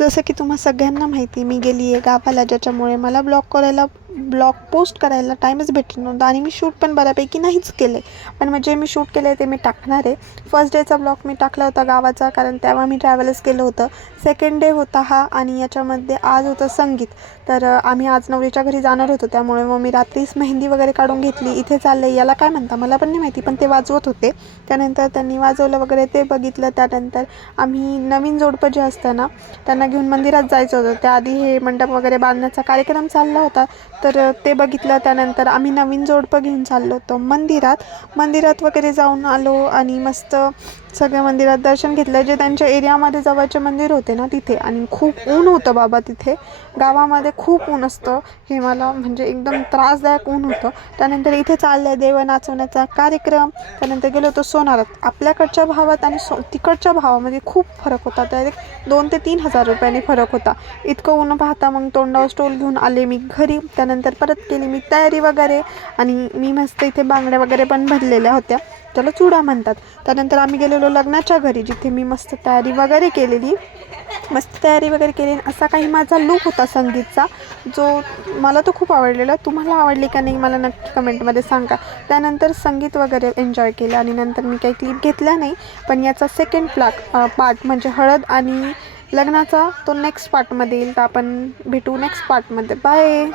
जसं की तुम्हा सगळ्यांना माहिती मी गेली आहे गावाला, ज्याच्यामुळे मला ब्लॉग पोस्ट करायला टाईमच भेटला नव्हता आणि मी शूट पण बऱ्यापैकी नाहीच केले. पण म्हणजे मी शूट केलं आहे ते मी टाकणार आहे. फर्स्ट डेचा ब्लॉग मी टाकला होता गावाचा, कारण तेव्हा मी ट्रॅव्हलच केलं होतं. सेकंड डे होता हा आणि याच्यामध्ये आज होतं संगीत. तर आम्ही आज नवरीच्या घरी जाणार होतो, त्यामुळे मग मी रात्रीच मेहंदी वगैरे काढून घेतली. इथे चाललं आहे याला काय म्हणता मला पण नाही माहिती, पण ते वाजवत होते. त्यानंतर त्यांनी वाजवलं वगैरे ते बघितलं. त्यानंतर आम्ही नवीन जोडपं जे असतं ना त्यांना घेऊन मंदिरात जायचं होतं. त्याआधी हे मंडप वगैरे बांधण्याचा कार्यक्रम चालला होता, तर ते बघितलं. त्यानंतर आम्ही नवीन जोडपं घेऊन चाललो होतो मंदिरात वगैरे जाऊन आलो आणि मस्त सगळ्या मंदिरात दर्शन घेतलं. जे त्यांच्या एरियामध्ये जवळचे मंदिर होते ना तिथे. आणि खूप ऊन होतं बाबा तिथे, गावामध्ये खूप ऊन असतं. हे मला म्हणजे एकदम त्रासदायक ऊन होतं. त्यानंतर इथे चाललं आहे देव नाचवण्याचा कार्यक्रम. त्यानंतर गेलो होतो सोनारात. आपल्याकडच्या भावात आणि तिकडच्या भावामध्ये खूप फरक होता. डायरेक्ट 2,000 ते 3,000 रुपयांनी फरक होता. इतकं ऊन पाहता मग तोंडावर स्टोल घेऊन आले मी घरी. त्यानंतर परत केली मी तयारी वगैरे आणि मी मस्त इथे बांगड्या वगैरे पण भरलेल्या होत्या, त्याला चुडा म्हणतात. त्यानंतर आम्ही गेलेलो लग्नाच्या घरी, जिथे मी मस्त तयारी वगैरे केलेली. असा काही माझा लूक होता संगीतचा, जो मला तो खूप आवडलेला. तुम्हाला आवडली का नाही मला नक्की कमेंटमध्ये सांगा. त्यानंतर संगीत वगैरे एन्जॉय केलं आणि नंतर मी काही क्लिप घेतल्या नाही. पण याचा सेकंड पार्ट म्हणजे हळद आणि लग्नाचा तो नेक्स्ट पार्टमध्ये येईल. तर आपण भेटू नेक्स्ट पार्टमध्ये. बाय.